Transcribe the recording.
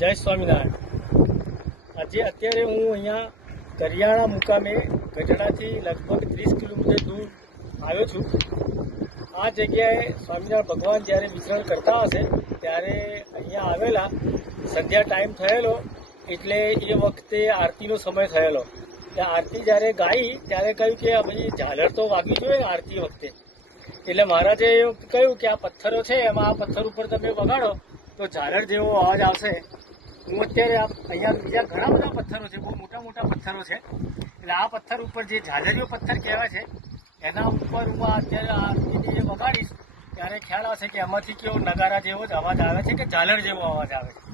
જય સ્વામિનારાયણ। આજે અત્યારે હું અહીંયા કરિયાણા મુકામે ગઢડાથી લગભગ 30 કિલોમીટર દૂર આવ્યો છું। આ જગ્યાએ સ્વામિનારાયણ ભગવાન જ્યારે વિચરણ કરતા હશે ત્યારે અહીંયા આવેલા, સંધ્યા ટાઈમ થયેલો એટલે એ વખતે આરતીનો સમય થયેલો। ત્યાં આરતી જ્યારે ગાઈ ત્યારે કહ્યું કે ભાઈ ઝાલર તો વાગવી જોઈએ આરતી વખતે, એટલે મહારાજે કહ્યું કે આ પથ્થરો છે એમાં આ પથ્થર ઉપર તમે વગાડો તો ઝાલર જેવો અવાજ આવશે। હું અત્યારે અહીંયા બીજા ઘણા બધા પથ્થરો છે, બહુ મોટા મોટા પથ્થરો છે, એટલે આ પથ્થર ઉપર જે ઝાલરીયો પથ્થર કહેવાય છે એના ઉપર હું અત્યારે આરતી જે વગાડીશ ત્યારે ખ્યાલ આવશે કે એમાંથી કેવો નગારા જેવો જ અવાજ આવે છે કે ઝાલર જેવો અવાજ આવે છે।